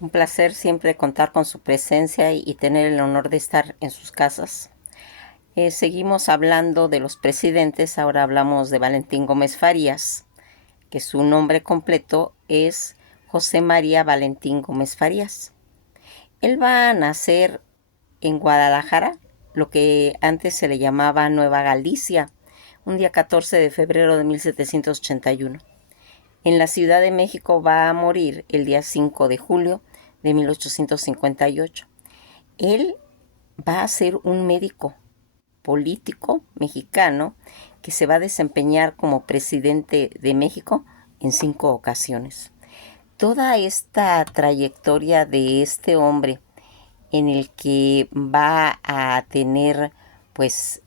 Un placer siempre contar con su presencia y tener el honor de estar en sus casas. Seguimos hablando de los presidentes, ahora hablamos de Valentín Gómez Farías, que su nombre completo es José María Valentín Gómez Farías. Él va a nacer en Guadalajara, lo que antes se le llamaba Nueva Galicia, un día 14 de febrero de 1781. En la Ciudad de México va a morir el día 5 de julio de 1858. Él va a ser un médico político mexicano que se va a desempeñar como presidente de México en 5 ocasiones. Toda esta trayectoria de este hombre en el que va a tener pues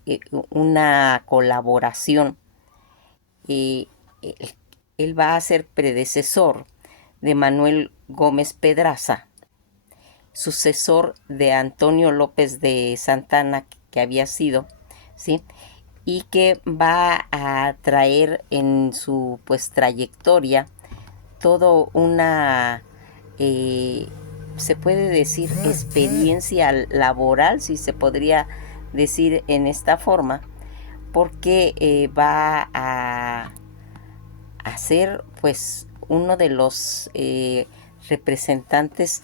una colaboración, eh, él va a ser predecesor de Manuel Gómez Pedraza, sucesor de Antonio López de Santana, que había sido, ¿sí? Y que va a traer en su pues trayectoria todo una, se puede decir, experiencia laboral, si se podría decir en esta forma, porque va a ser pues uno de los representantes.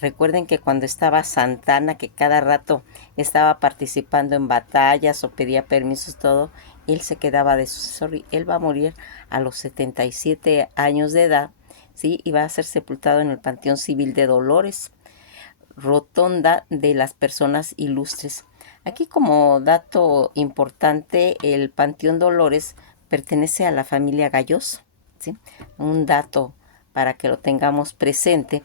Recuerden que cuando estaba Santana, que cada rato estaba participando en batallas o pedía permisos, todo, él se quedaba de sucesor y él va a morir a los 77 años de edad, ¿sí? Y va a ser sepultado en el Panteón Civil de Dolores, rotonda de las personas ilustres. Aquí, como dato importante, el Panteón Dolores pertenece a la familia Galloso, ¿sí? Un dato para que lo tengamos presente.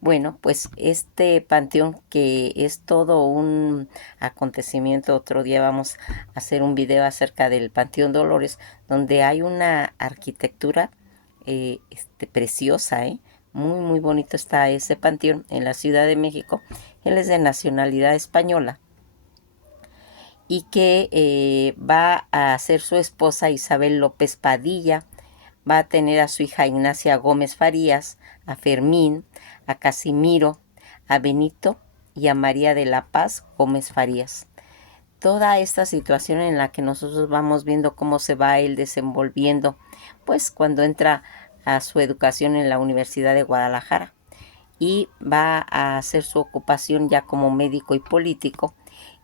Bueno, pues este panteón, que es todo un acontecimiento, otro día vamos a hacer un video acerca del Panteón Dolores, donde hay una arquitectura preciosa, muy muy bonito está ese panteón en la Ciudad de México. Él es de nacionalidad española y que va a ser su esposa Isabel López Padilla, va a tener a su hija Ignacia Gómez Farías, a Fermín, a Casimiro, a Benito y a María de la Paz Gómez Farías. Toda esta situación en la que nosotros vamos viendo cómo se va él desenvolviendo, pues cuando entra a su educación en la Universidad de Guadalajara y va a hacer su ocupación ya como médico y político.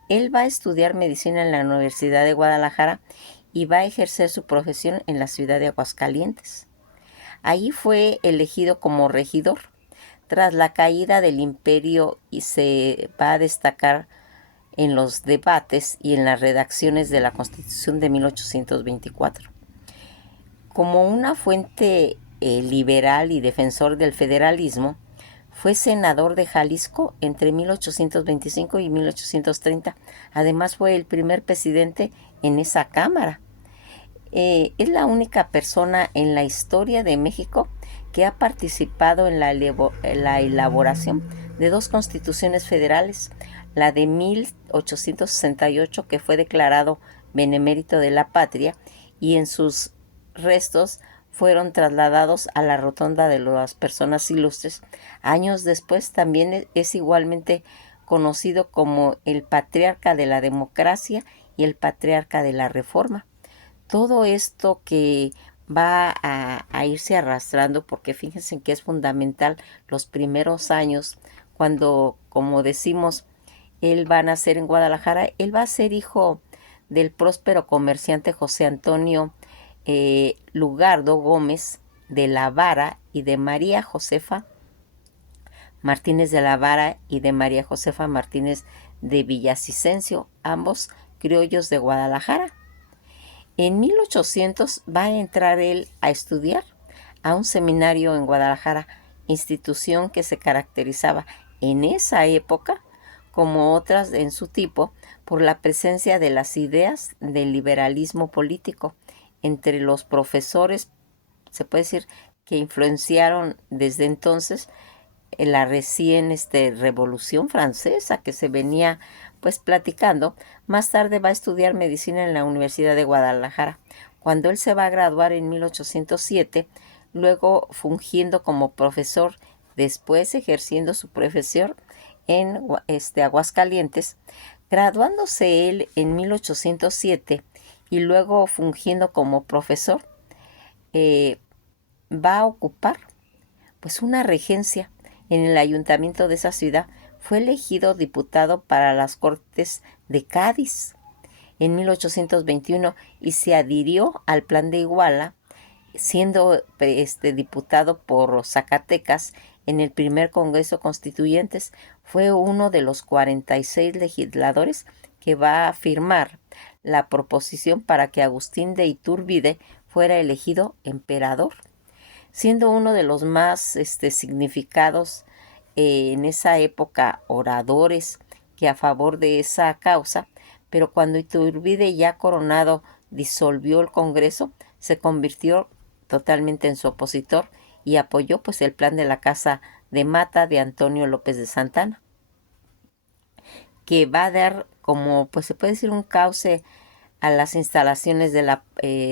Él va a estudiar medicina en la Universidad de Guadalajara y va a ejercer su profesión en la ciudad de Aguascalientes. Ahí fue elegido como regidor. Tras la caída del imperio, y se va a destacar en los debates y en las redacciones de la Constitución de 1824. Como una fuente liberal y defensor del federalismo, fue senador de Jalisco entre 1825 y 1830. Además, fue el primer presidente en esa Cámara. Es la única persona en la historia de México que ha participado en la elaboración de 2 constituciones federales, la de 1868, que fue declarado benemérito de la patria, y en sus restos fueron trasladados a la rotonda de las personas ilustres. Años después también es igualmente conocido como el patriarca de la democracia y el patriarca de la reforma. Todo esto que va a irse arrastrando, porque fíjense que es fundamental los primeros años, cuando, como decimos, él va a nacer en Guadalajara. Él va a ser hijo del próspero comerciante José Antonio Lugardo Gómez de la Vara y de María Josefa Martínez de la Vara y de María Josefa Martínez de Villavicencio, ambos criollos de Guadalajara. En 1800 va a entrar él a estudiar a un seminario en Guadalajara, institución que se caracterizaba en esa época, como otras en su tipo, por la presencia de las ideas del liberalismo político entre los profesores. Se puede decir que influenciaron desde entonces la recién Revolución Francesa que se venía pues platicando. Más tarde va a estudiar medicina en la Universidad de Guadalajara. Cuando él se va a graduar en 1807, luego fungiendo como profesor después ejerciendo su profesión en Aguascalientes, graduándose él en 1807 y luego fungiendo como profesor, va a ocupar pues una regencia en el ayuntamiento de esa ciudad. Fue elegido diputado para las Cortes de Cádiz en 1821 y se adhirió al Plan de Iguala, siendo diputado por Zacatecas en el primer Congreso Constituyentes. Fue uno de los 46 legisladores que va a firmar la proposición para que Agustín de Iturbide fuera elegido emperador, siendo uno de los más significados en esa época oradores que a favor de esa causa. Pero cuando Iturbide, ya coronado, disolvió el Congreso, se convirtió totalmente en su opositor y apoyó pues el plan de la Casa de Mata de Antonio López de Santana, que va a dar, como pues se puede decir, un cauce a las instalaciones de la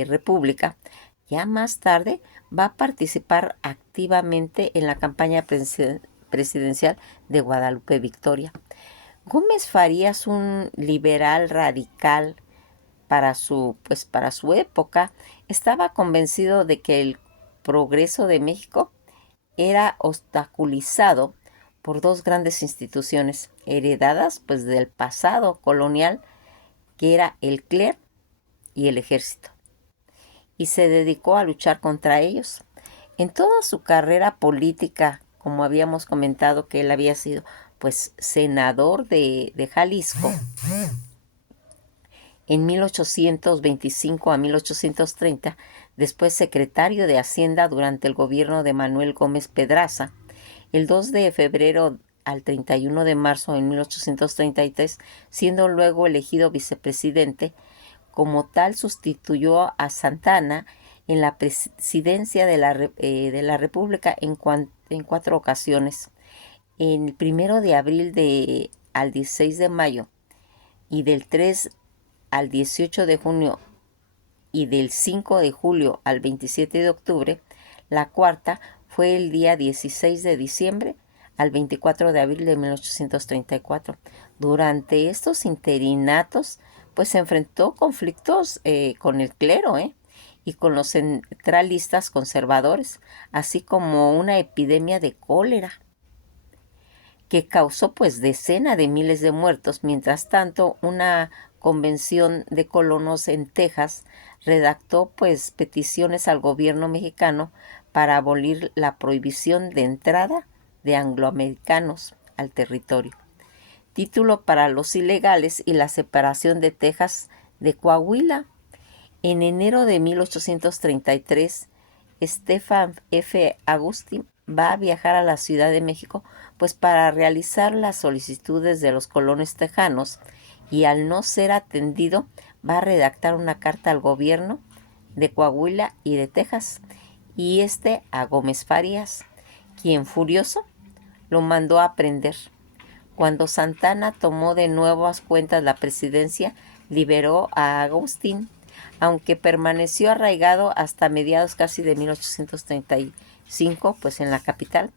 República. Ya más tarde va a participar activamente en la campaña presidencial de Guadalupe Victoria. Gómez Farías, un liberal radical para su época, estaba convencido de que el progreso de México era obstaculizado por dos grandes instituciones heredadas pues del pasado colonial, que era el clero y el ejército, y se dedicó a luchar contra ellos. En toda su carrera política, como habíamos comentado que él había sido pues senador de Jalisco en 1825 a 1830, después secretario de Hacienda durante el gobierno de Manuel Gómez Pedraza, el 2 de febrero al 31 de marzo de 1833, siendo luego elegido vicepresidente. Como tal, sustituyó a Santana en la presidencia de la República en 4 ocasiones. El 1 de abril al 16 de mayo y del 3 al 18 de junio y del 5 de julio al 27 de octubre. La cuarta fue el día 16 de diciembre al 24 de abril de 1834. Durante estos interinatos, pues se enfrentó conflictos con el clero y con los centralistas conservadores, así como una epidemia de cólera que causó pues decenas de miles de muertos. Mientras tanto, una convención de colonos en Texas redactó pues peticiones al gobierno mexicano para abolir la prohibición de entrada de angloamericanos al territorio, título para los ilegales y la separación de Texas de Coahuila. En enero de 1833, Stephen F. Agustín va a viajar a la Ciudad de México pues para realizar las solicitudes de los colonos tejanos, y al no ser atendido va a redactar una carta al gobierno de Coahuila y de Texas, y a Gómez Farías, quien furioso lo mandó a prender. Cuando Santana tomó de nuevas cuentas la presidencia, liberó a Agustín, aunque permaneció arraigado hasta mediados casi de 1835, pues en la capital.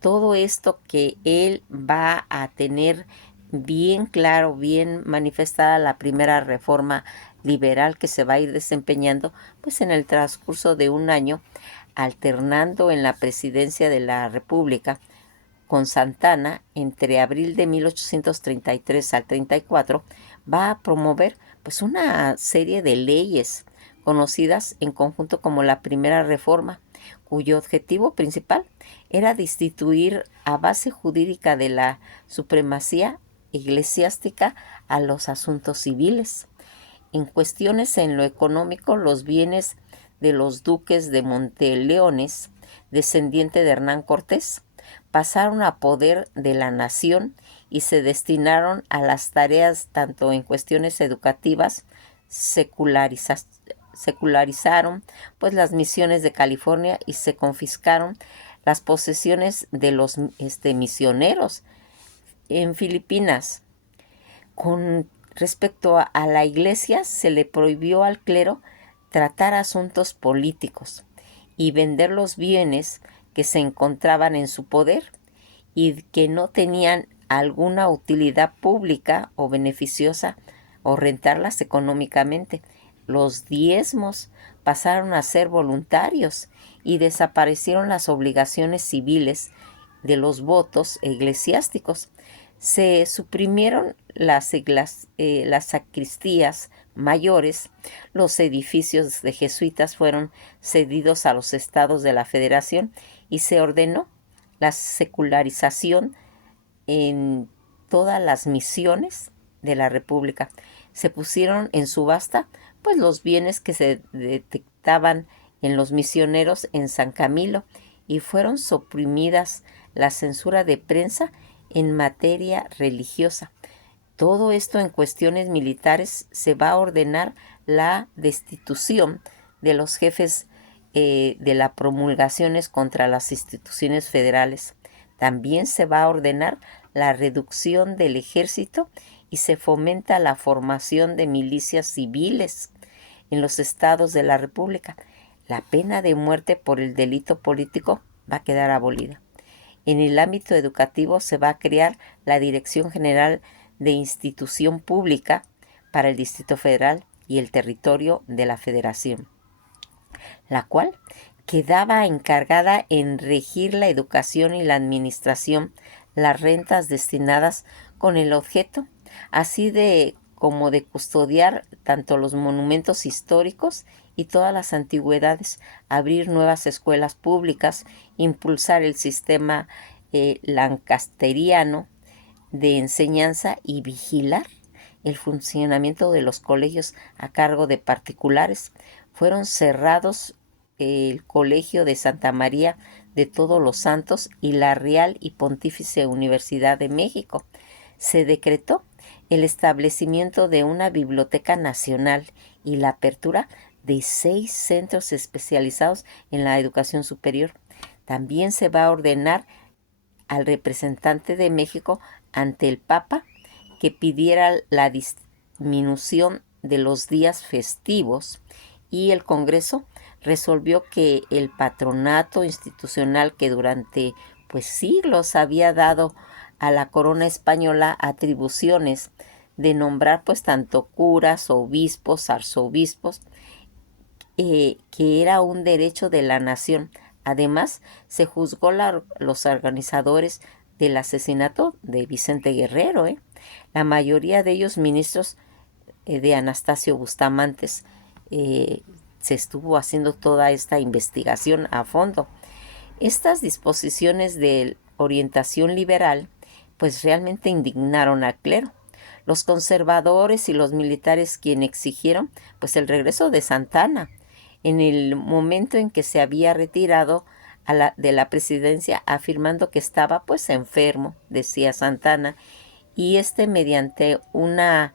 Todo esto que él va a tener bien claro, bien manifestada la primera reforma liberal que se va a ir desempeñando pues en el transcurso de un año, alternando en la presidencia de la República con Santana. Entre abril de 1833 al 34 va a promover pues una serie de leyes conocidas en conjunto como la Primera Reforma, cuyo objetivo principal era destituir a base jurídica de la supremacía eclesiástica a los asuntos civiles. En cuestiones en lo económico, los bienes de los duques de Monteleones, descendiente de Hernán Cortés, pasaron a poder de la nación y se destinaron a las tareas tanto en cuestiones educativas. Secularizaron pues las misiones de California y se confiscaron las posesiones de los misioneros en Filipinas. Con respecto a la iglesia, se le prohibió al clero tratar asuntos políticos y vender los bienes que se encontraban en su poder y que no tenían alguna utilidad pública o beneficiosa o rentarlas económicamente. Los diezmos pasaron a ser voluntarios y desaparecieron las obligaciones civiles de los votos eclesiásticos. Se suprimieron las sacristías mayores, los edificios de jesuitas fueron cedidos a los estados de la Federación y se ordenó la secularización en todas las misiones de la República. Se pusieron en subasta pues los bienes que se detectaban en los misioneros en San Camilo y fueron suprimidas la censura de prensa en materia religiosa. Todo esto en cuestiones militares se va a ordenar la destitución de los jefes de las promulgaciones contra las instituciones federales. También se va a ordenar la reducción del ejército y se fomenta la formación de milicias civiles en los estados de la República. La pena de muerte por el delito político va a quedar abolida. En el ámbito educativo se va a crear la Dirección General de Institución Pública para el Distrito Federal y el territorio de la Federación, la cual quedaba encargada en regir la educación y la administración, las rentas destinadas con el objeto, así como de custodiar tanto los monumentos históricos y todas las antigüedades, abrir nuevas escuelas públicas, impulsar el sistema lancasteriano de enseñanza y vigilar el funcionamiento de los colegios a cargo de particulares. Fueron cerrados el Colegio de Santa María de Todos los Santos y la Real y Pontífice Universidad de México. Se decretó el establecimiento de una biblioteca nacional y la apertura de 6 centros especializados en la educación superior. También se va a ordenar al representante de México ante el Papa que pidiera la disminución de los días festivos y el Congreso resolvió que el patronato institucional que durante pues siglos había dado a la corona española atribuciones de nombrar pues tanto curas, obispos, arzobispos, que era un derecho de la nación. Además, se juzgó los organizadores del asesinato de Vicente Guerrero, la mayoría de ellos ministros de Anastasio Bustamantes. Se estuvo haciendo toda esta investigación a fondo. Estas disposiciones de orientación liberal pues realmente indignaron al clero. Los conservadores y los militares quienes exigieron pues el regreso de Santa Anna en el momento en que se había retirado de la presidencia afirmando que estaba pues enfermo, decía Santa Anna, y mediante una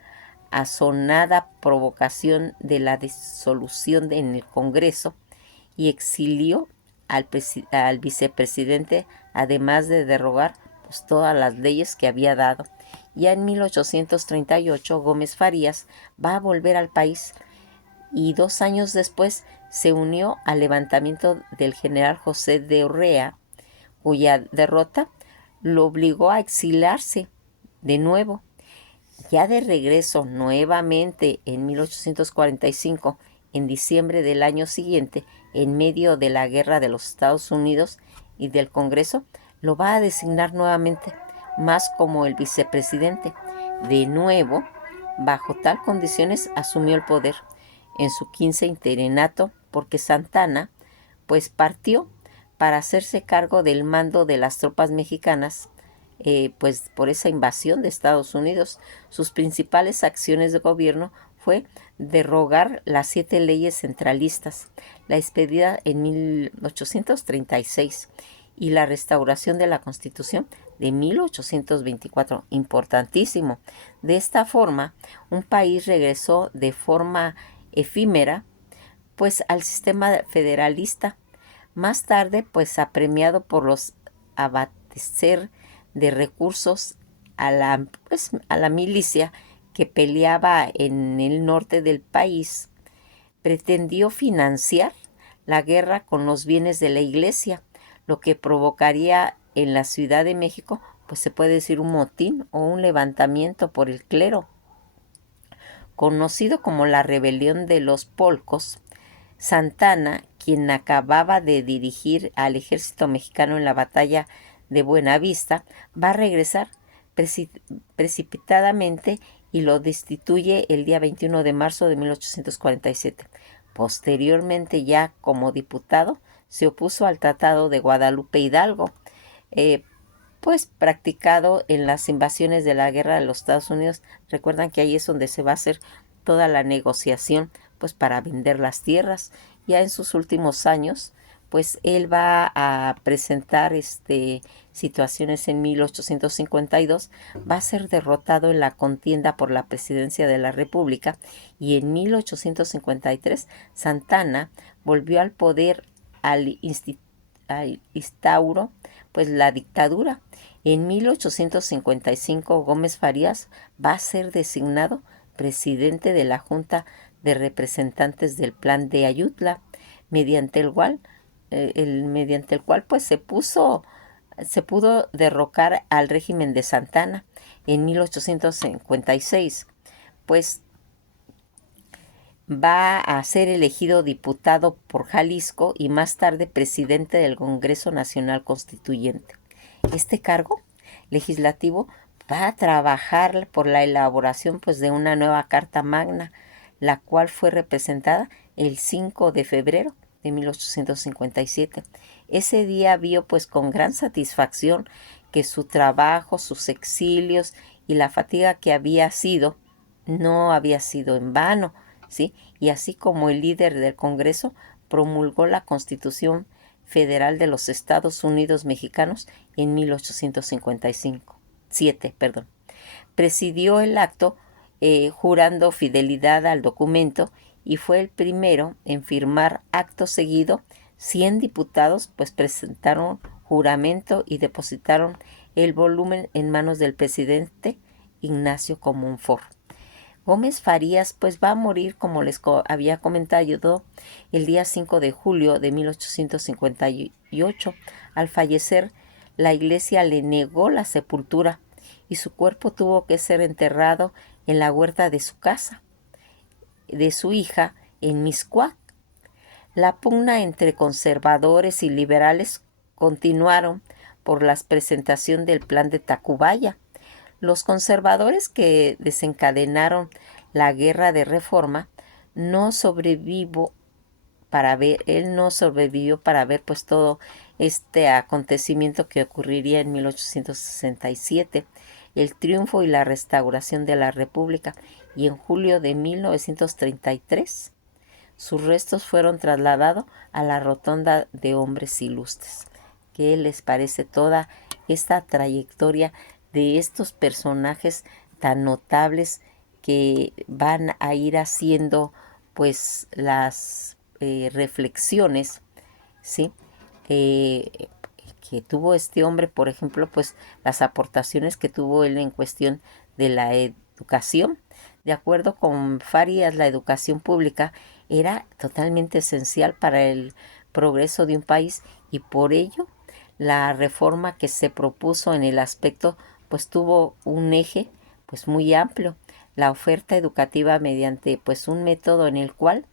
asonada provocación de la disolución en el Congreso y exilió al vicepresidente, además de derogar pues, todas las leyes que había dado. Ya en 1838 Gómez Farías va a volver al país y 2 años después se unió al levantamiento del general José de Urrea, cuya derrota lo obligó a exiliarse de nuevo. Ya de regreso nuevamente en 1845, en diciembre del año siguiente, en medio de la guerra de los Estados Unidos y del Congreso, lo va a designar nuevamente, más como el vicepresidente. De nuevo, bajo tal condiciones, asumió el poder en su 15 interinato, porque Santa Anna pues partió para hacerse cargo del mando de las tropas mexicanas, pues por esa invasión de Estados Unidos. Sus principales acciones de gobierno fue derogar las 7 leyes centralistas, la expedida en 1836 y la restauración de la Constitución de 1824, importantísimo. De esta forma, un país regresó de forma efímera pues al sistema federalista. Más tarde pues apremiado por los abastecer de recursos a la milicia que peleaba en el norte del país, pretendió financiar la guerra con los bienes de la iglesia, lo que provocaría en la Ciudad de México, pues se puede decir un motín o un levantamiento por el clero. Conocido como la Rebelión de los Polcos, Santana, quien acababa de dirigir al ejército mexicano en la batalla de Buenavista, va a regresar precipitadamente y lo destituye el día 21 de marzo de 1847. Posteriormente, ya como diputado, se opuso al Tratado de Guadalupe Hidalgo, eh, pues practicado en las invasiones de la guerra de los Estados Unidos. Recuerdan que ahí es donde se va a hacer toda la negociación, pues para vender las tierras. Ya en sus últimos años, pues él va a presentar situaciones en 1852, va a ser derrotado en la contienda por la presidencia de la República y en 1853 Santana volvió al poder al instauro pues la dictadura. En 1855 Gómez Farías va a ser designado presidente de la Junta de Representantes del Plan de Ayutla, mediante el cual pues se pudo derrocar al régimen de Santana. En 1856 pues va a ser elegido diputado por Jalisco y más tarde presidente del Congreso Nacional Constituyente. Este cargo legislativo va a trabajar por la elaboración pues de una nueva Carta Magna, la cual fue representada el 5 de febrero de 1857. Ese día vio pues con gran satisfacción que su trabajo, sus exilios y la fatiga que había sido no había sido en vano, ¿sí? Y así como el líder del Congreso promulgó la Constitución Federal de los Estados Unidos Mexicanos en 1857, perdón. Presidió el acto jurando fidelidad al documento y fue el primero en firmar. Acto seguido, 100 diputados pues presentaron juramento y depositaron el volumen en manos del presidente Ignacio Comonfort. Gómez Farías pues va a morir, como les había comentado, el día 5 de julio de 1858. Al fallecer, la iglesia le negó la sepultura y su cuerpo tuvo que ser enterrado en la huerta de su casa, de su hija, en Mixcoac. La pugna entre conservadores y liberales continuaron por la presentación del plan de Tacubaya. Los conservadores, que desencadenaron la guerra de reforma, él no sobrevivió para ver pues todo este acontecimiento que ocurriría en 1867, el triunfo y la restauración de la República, y en julio de 1933 sus restos fueron trasladados a la Rotonda de Hombres Ilustres. ¿Qué les parece toda esta trayectoria de estos personajes tan notables que van a ir haciendo pues las reflexiones, ¿sí? Que tuvo este hombre, por ejemplo, pues las aportaciones que tuvo él en cuestión de la educación? De acuerdo con Farías, la educación pública era totalmente esencial para el progreso de un país y por ello la reforma que se propuso en el aspecto pues tuvo un eje pues muy amplio, la oferta educativa mediante pues un método en el cual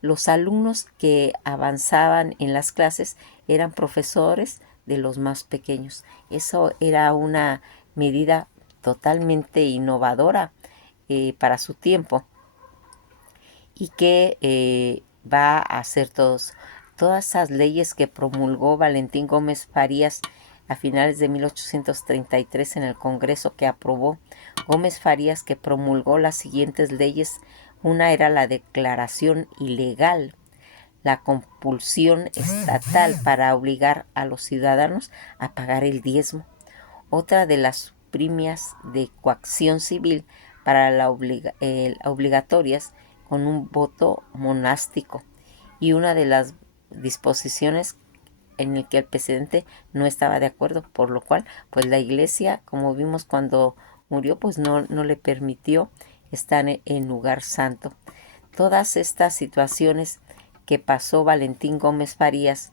los alumnos que avanzaban en las clases eran profesores de los más pequeños. Eso era una medida totalmente innovadora para su tiempo y que va a hacer todas esas leyes que promulgó Valentín Gómez Farías a finales de 1833 en el Congreso, que aprobó Gómez Farías, que promulgó las siguientes leyes. Una era la declaración ilegal, la compulsión estatal para obligar a los ciudadanos a pagar el diezmo. Otra de las premias de coacción civil para obligatorias con un voto monástico, y una de las disposiciones en el que el presidente no estaba de acuerdo, por lo cual pues la iglesia, como vimos cuando murió, pues no le permitió estar en lugar santo. Todas estas situaciones que pasó Valentín Gómez Farías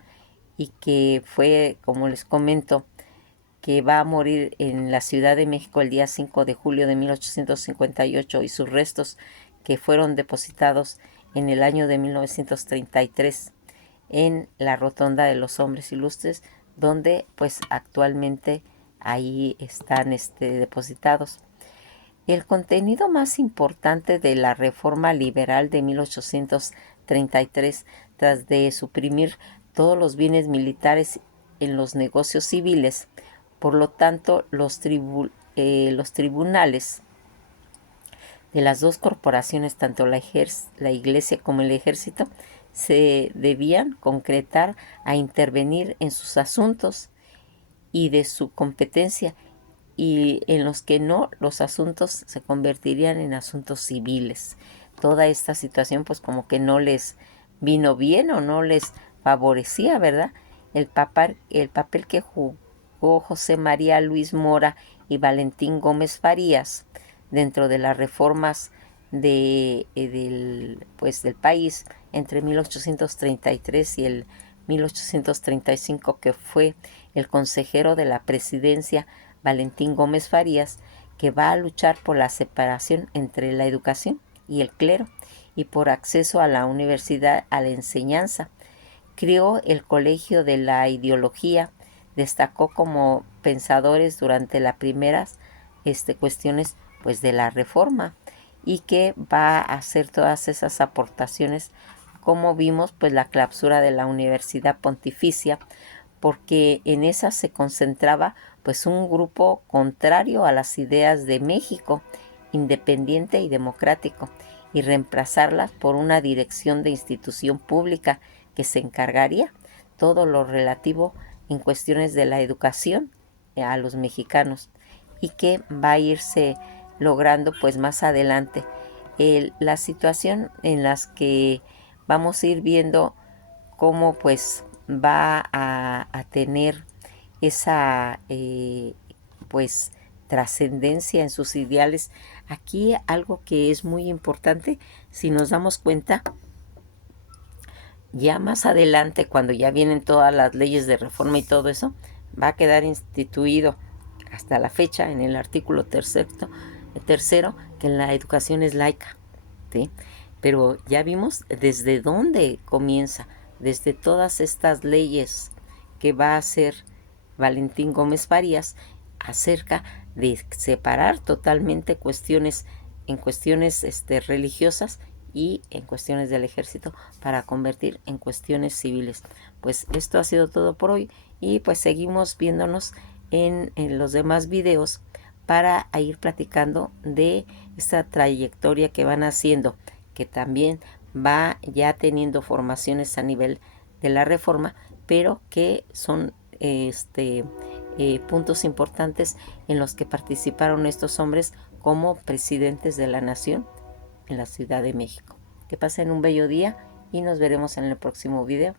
y que fue, como les comento, que va a morir en la Ciudad de México el día 5 de julio de 1858 y sus restos que fueron depositados en el año de 1933 en la Rotonda de los Hombres Ilustres, donde pues actualmente ahí están depositados. El contenido más importante de la reforma liberal de 1833, tras de suprimir todos los bienes militares en los negocios civiles, por lo tanto los tribunales de las dos corporaciones, tanto la Iglesia como el Ejército, se debían concretar a intervenir en sus asuntos y de su competencia, y en los que no, los asuntos se convertirían en asuntos civiles. Toda esta situación pues como que no les vino bien o no les favorecía, ¿verdad? El papel que jugó José María Luis Mora y Valentín Gómez Farías dentro de las reformas del país entre 1833 y el 1835, que fue el consejero de la presidencia Valentín Gómez Farías, que va a luchar por la separación entre la educación y el clero y por acceso a la universidad, a la enseñanza. Creó el Colegio de la Ideología, destacó como pensadores durante las primeras cuestiones pues de la reforma, y que va a hacer todas esas aportaciones, como vimos, pues la clausura de la Universidad Pontificia, porque en esa se concentraba pues un grupo contrario a las ideas de México, independiente y democrático, y reemplazarlas por una dirección de institución pública que se encargaría todo lo relativo en cuestiones de la educación a los mexicanos, y que va a irse logrando pues más adelante. La situación en las que vamos a ir viendo cómo pues va a tener esa pues trascendencia en sus ideales. Aquí algo que es muy importante, si nos damos cuenta, ya más adelante, cuando ya vienen todas las leyes de reforma y todo eso, va a quedar instituido hasta la fecha en el artículo tercero que la educación es laica, ¿sí? Pero ya vimos desde dónde comienza, desde todas estas leyes que va a hacer Valentín Gómez Farías acerca de separar totalmente cuestiones religiosas y en cuestiones del ejército, para convertir en cuestiones civiles. Pues esto ha sido todo por hoy, y pues seguimos viéndonos en los demás videos para ir platicando de esta trayectoria que van haciendo, que también va ya teniendo formaciones a nivel de la reforma, pero que son puntos importantes en los que participaron estos hombres como presidentes de la nación en la Ciudad de México. Que pasen un bello día y nos veremos en el próximo video.